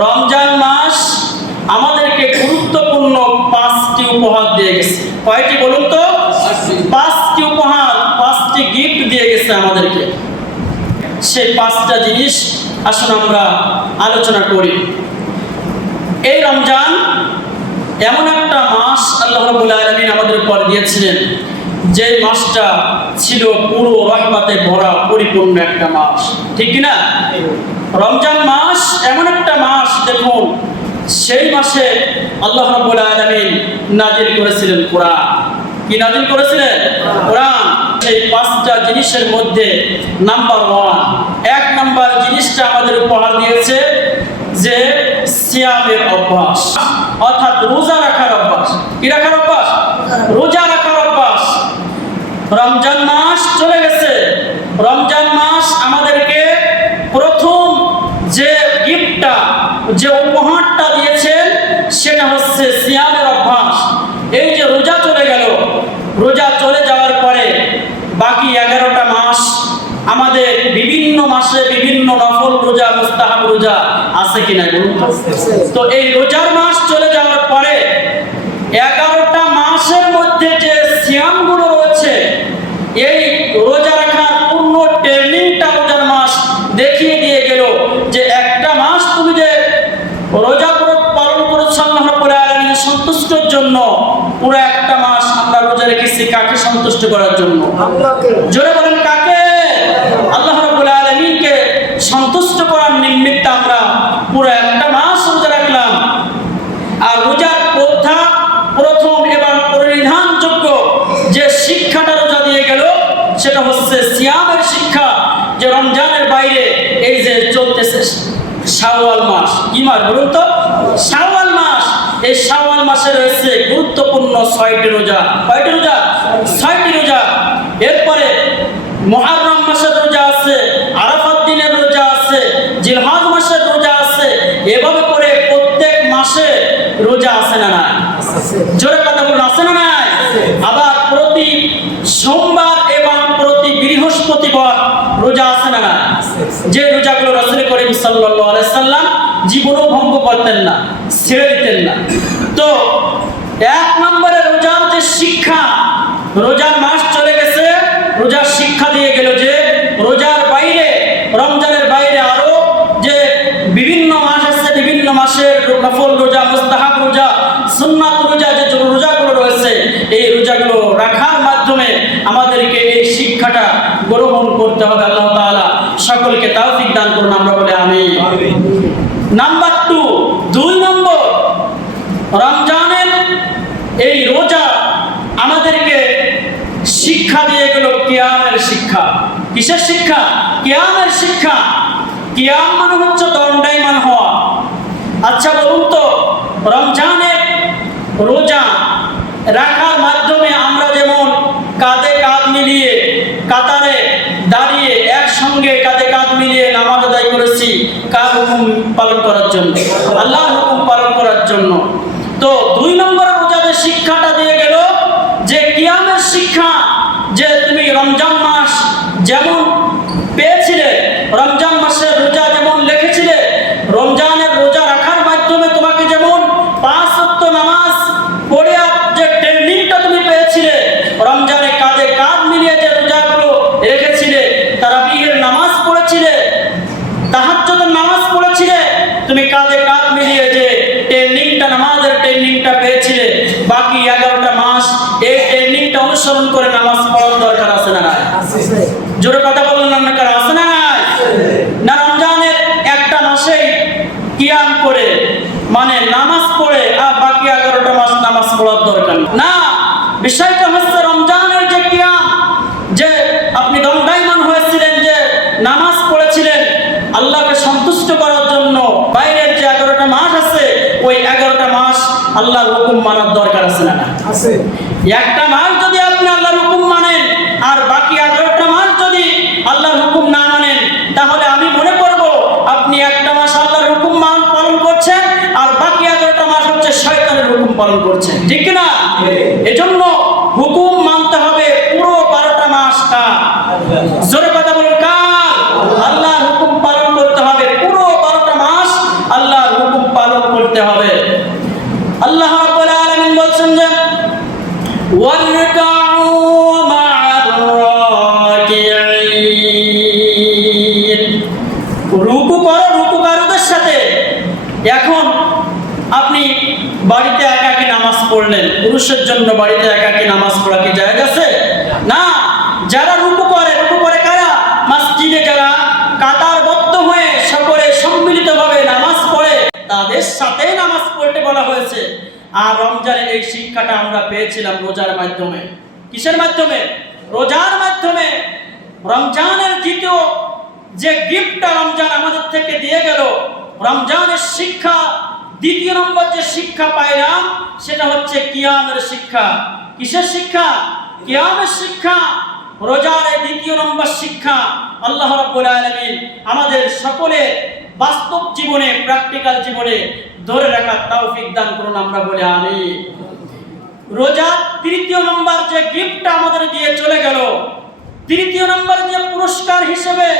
রমজান মাস আমাদেরকে গুরুত্বপূর্ণ পাঁচটি উপহার দিয়ে গেছে। কয়টি বলুন তো? পাঁচটি। উপহার পাঁচটি গিফট দিয়ে গেছে আমাদেরকে। সেই পাঁচটা জিনিস আসুন আমরা আলোচনা করি। এই রমজান এমন একটা মাস আল্লাহ রাব্বুল আলামিন আমাদের উপর দিয়েছিলেন। যে মাসটা ছিল পুরো রহমতে ভরা পরিপূর্ণ একটা মাস। ঠিক না রমজান মাস এমন একটা মাস, দেখুন, সেই মাসে আল্লাহ রাব্বুল আলামিন নাজিল করেছিলেন কোরআন। কি নাজিল করেছিলেন? কোরআন। সেই পাঁচটা জিনিসের মধ্যে নাম্বার ওয়ান, এক নাম্বার জিনিসটা আমাদের উপহার দিয়েছে যে সিয়ামের অভ্যাস, অর্থাৎ রোজা রাখার অভ্যাস। কি রাখার অভ্যাস রোজা রাখার অভ্যাস রমজান মাস চলে গেছে রমজান মাস আমাদেরকে প্রথম যে গিফটটা যে উপহারটা দিয়েছেন সেটা হচ্ছে সিয়ামের অভ্যাস এই যে রোজা চলে গেল রোজা চলে যাওয়ার পরে বাকি এগারোটা মাস আমাদের বিভিন্ন মাসে বিভিন্ন নফল রোজা মুস্তাহাব রোজা আছে কিনা বলুন তো? এই রোজার মাস চলে যাওয়ার পরে এগারোটা মাসের মধ্যে যে সিয়ামগুলো রয়েছে এই রোজা রাখার পূর্ণ ট্রেনিংটা রোজার মাস দেখিয়ে দিয়ে গেল যে একটা মাস তুমি যে রোজা করে পালন করেছ আল্লাহ সন্তুষ্টর জন্য পুরো একটা মাস আমরা রোজা রেখেছি কাকে সন্তুষ্ট করার জন্য? জোরে বলেন কাকে আল্লাহ রাব্বুল আলামিনকে সন্তুষ্ট করার নিমিত্তে আমরা পুরো একটা মাস রোজা রাখলাম আর রোজার প্রথা প্রথম এবং পরিধানযোগ্য যে শিক্ষাটা রোজা দিয়ে গেল সেটা হচ্ছে সিয়ামের শিক্ষা যে রমজানের বাইরে এই যে চলতেছে শাওয়াল মাস, বলুন তো, শাওয়াল মাস। এই শাওয়াল মাসে রয়েছে গুরুত্বপূর্ণ ছয়টি রোজা। কয়টি রোজা? ছয়টি রোজা। এরপরে মহারম মাসের রোজা আছে, আরাফাত দিনের রোজা আছে, জিলহাজ মাসের রোজা আছে। এভাবে করে প্রত্যেক মাসে রোজা আছে না না জোরে কথা বলুন, আছে না নাই? আবার প্রতি সোমবার এবং প্রতি বৃহস্পতিবার রোজা আছে না না যে রোজাগুলো রসুল করিম আলাইহি সাল্লাম জীবনও ভঙ্গ করতেন না ছেড়ে দিতেন না। তো এক নম্বরে রোজার যে শিক্ষা, রোজার মাস চলে গেছে, রোজার শিক্ষা দিয়ে গেল যে রোজার বাইরে, রমজানের বাইরে আরও যে বিভিন্ন মাস আছে, বিভিন্ন মাসের নফল রোজা, মুস্তাহাব রোজা, সুন্নাত রোজা, যে রোজাগুলো রয়েছে, এই রোজাগুলো রাখার মাধ্যমে আমাদেরকে এই শিক্ষাটা গ্রহণ করতে হবে আল্লাহ তাআলা সকলকে তাওফিক দান করুন আমরা বলে আমি নাম্বার টু দুই নম্বর রমজানের এই রোজা আমাদেরকে শিক্ষা দিয়ে গেল কিয়ামের শিক্ষা। কিসের শিক্ষা? কিয়ামের শিক্ষা। কিয়াম মানে হচ্ছে দণ্ডায়মান হওয়া। আচ্ছা বলুন তো রমজানের রোজা রাখার মাধ্যমে আমরা যেমন কাঁধে কাঁধ মিলিয়ে, কাতারে দাঁড়িয়ে একসঙ্গে কাঁধে কাঁধ মিলিয়ে নামাজ আদায় করেছি, কার হুকুম পালন করার জন্য? আল্লাহর হুকুম পালন করার জন্য। তো দুই নম্বর শিক্ষাটা দিয়ে গেল যে কিয়ামের শিক্ষা যে তুমি রমজান মাস যেমন অনুসরণ করে নামাজ পড়ার দরকার আছে না নাই? আছে জোরে কথা বললেন না কার আছে না নাই? না রমজানের একটা মাসেই কিয়াম করে মানে নামাজ পড়ে আর বাকি এগারোটা মাস নামাজ পড়ার দরকার না বিষয়টা হচ্ছে রমজানের যে কিয়াম যে আপনি দণ্ডায়মান হয়েছিলেন যে নামাজ পড়েছিলেন আল্লাহকে সন্তুষ্ট করার জন্য বাইরের যে এগারোটা মাস আছে ওই এগারোটা মাস আল্লাহর হুকুম মানার দরকার আছে না না আছে। একটা মাস যদি পালন করছেন ঠিক না এজন্য হুকুম মানতে হবে পুরো বারোটা মাস পুরুষের জন্য বাড়িতে একাকি নামাজ পড়া কি জায়েজ আছে? না। যারা রুকু করে রুকু করে কারা? মসজিদে যারা কাতারবদ্ধ হয়ে সকলে সম্মিলিতভাবে নামাজ পড়ে, তাদের সাথে নামাজ পড়তে বলা হয়েছে। আর রমজানের এই শিক্ষাটা আমরা পেয়েছিলাম রোজার মাধ্যমে। কিসের মাধ্যমে? রোজার মাধ্যমে। রমজানের দ্বিতীয় যে গিফটটা রমজান আমাদের থেকে দিয়ে গেল, রমজানের শিক্ষা দ্বিতীয় নম্বর যে শিক্ষা পাইলাম, সেটা হচ্ছে কিয়ামের শিক্ষা। কিসের শিক্ষা? কিয়ামের শিক্ষা, রোজার দ্বিতীয় নম্বর শিক্ষা। আল্লাহ রাব্বুল আলামিন আমাদের সকলের বাস্তব জীবনে প্র্যাকটিক্যাল জীবনে ধরে রাখার তৌফিক দান করুন আমরা বলে আমি রোজার তৃতীয় নম্বর যে গিফটটা আমাদের দিয়ে চলে গেল, তৃতীয় নম্বর যে পুরস্কার হিসেবে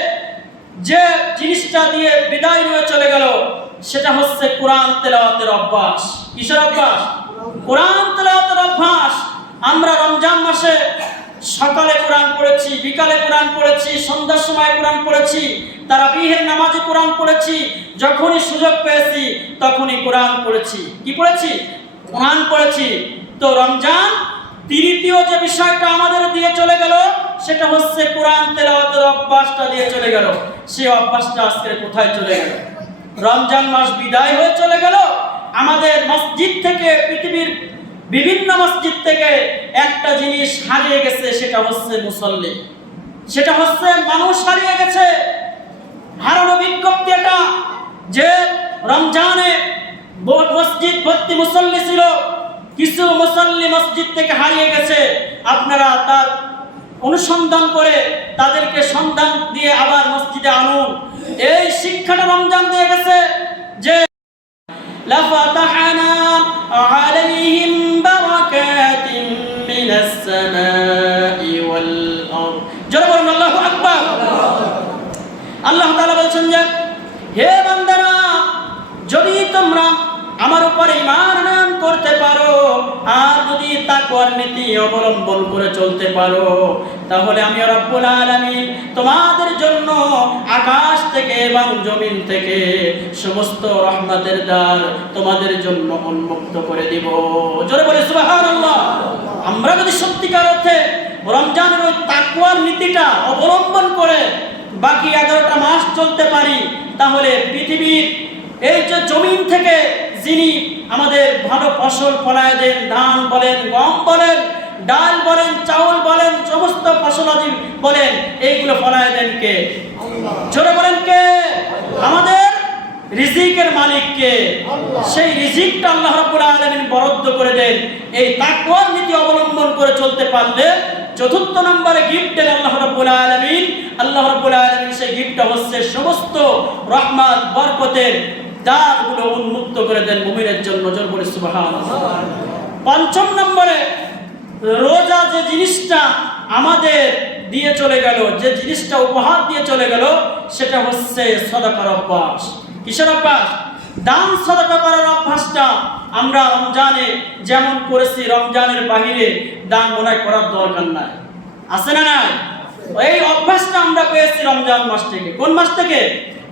যে জিনিসটা দিয়ে বিদায় নিয়ে চলে গেল সেটা হচ্ছে কোরআন তেলাওয়াতের অভ্যাস। কিসের অভ্যাস? কোরআন তেলাওয়াতের অভ্যাস। আমরা রমজান মাসে সকালে কোরআন পড়েছি, বিকালে কোরআন পড়েছি, সন্ধ্যার সময় কোরআন পড়েছি তারা বিহের নামাজে কোরআন পড়েছি, যখনই সুযোগ পেয়েছি তখনই কোরআন পড়েছি। কি পড়েছি? কোরআন পড়েছি। তো রমজান তৃতীয় যে বিষয়টা আমাদের দিয়ে চলে গেল, সেটা হচ্ছে কোরআন তেলাওয়াতের অভ্যাসটা দিয়ে চলে গেল। সেই অভ্যাসটা আজকে কোথায় চলে গেল? রমজান মাস বিদায় হয়ে চলে গেল। আমাদের মসজিদ থেকে, পৃথিবীর বিভিন্ন মসজিদ থেকে একটা জিনিস হারিয়ে গেছে, সেটা হচ্ছে মুসল্লি। সেটা হচ্ছে মানুষ হারিয়ে গেছে। হারানো বিজ্ঞপ্তি এটা যে রমজানে মসজিদ ভর্তি মুসল্লি ছিল। কিছু মুসল্লি মসজিদ থেকে হারিয়ে গেছে। আপনারা তার অনুসন্ধান করে তাদেরকে সন্ধান দিয়ে আবার মসজিদে আনুন। এই শিক্ষাটা রমজান لفتحنا عليهم আর যদি তাকওয়ার নীতি অবলম্বন করে চলতে পারো, তাহলে আমি রব্বুল আলামিন তোমাদের জন্য আকাশ থেকে এবং জমিন থেকে সমস্ত রহমতের দ্বার তোমাদের জন্য উন্মুক্ত করে দিব। জোরে বলে, সুবহানাল্লাহ। আমরা যদি সত্যিকার অর্থে রমজানের ওই তাকওয়ার নীতিটা অবলম্বন করে বাকি এগারোটা মাস চলতে পারি, তাহলে পৃথিবীর এই যে জমিন থেকে যিনি আমাদের ভালো ফসল ফলায় দেন ধান বলেন গম বলেন ডাল বলেন চাউল বলেন সমস্ত ফসলাদি বলেন এইগুলো ফলায় দেন কে জোরে বলেন কে? আমাদের রিজিকের মালিক কে? সেই রিজিকটা আল্লাহ রাব্বুল আলামিন বরাদ্দ করে দেন। এই তাকওয়ার নীতি অবলম্বন করে চলতে পারলে চতুর্থ নম্বরে গিফট দেন আল্লাহ রাব্বুল আলামিন আল্লাহ রাব্বুল আলামিন সেই গিফটটা হচ্ছে সমস্ত রহমত বরকতের দ্বারগুলো উন্মুক্ত করে দেন মুমিনের জন্য, জোর সুবহানাল্লাহ। পঞ্চম নম্বরে, রোজা যে জিনিসটা আমাদের দিয়ে চলে গেল, যে জিনিসটা উপহার দিয়ে চলে গেল, সেটা হচ্ছে সদাকার অভ্যাস। কিসের অভ্যাস? দান সদাকা করার অভ্যাসটা আমরা রমজানে যেমন করেছি, রমজানের বাহিরে দান মনে করার দরকার নাই। আছে না নাই? এই অভ্যাসটা আমরা পেয়েছি রমজান মাস থেকে। কোন মাস থেকে?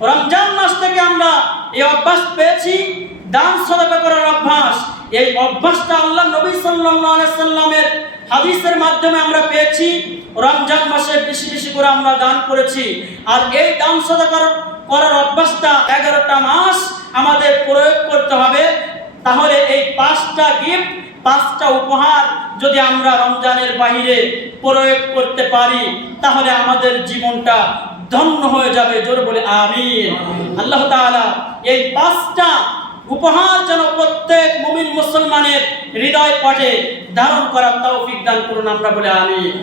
রমজান মাস থেকে আমরা এই অভ্যাস পেয়েছি। দান সদাকা করার অভ্যাস। এই অভ্যাসটা আল্লাহ নবী আলাইহি সাল্লামের হাদিসের মাধ্যমে আমরা পেয়েছি। রমজান মাসে বেশি বেশি করে আমরা দান করেছি। আর এই দান সদাকা করার অভ্যাসটা এগারোটা মাস আমাদের প্রয়োগ করতে হবে। তাহলে এই পাঁচটা গিফট, পাঁচটা উপহার যদি আমরা রমজানের বাহিরে প্রয়োগ করতে পারি, তাহলে আমাদের জীবনটা ধন্য হয়ে যাবে জোর বলে আমি আল্লাহ তাআলা এই পাঁচটা উপহার যেন প্রত্যেক মুমিন মুসলমানের হৃদয় পটে ধারণ করার তৌফিক দান করুন আমরা বলে আমিন।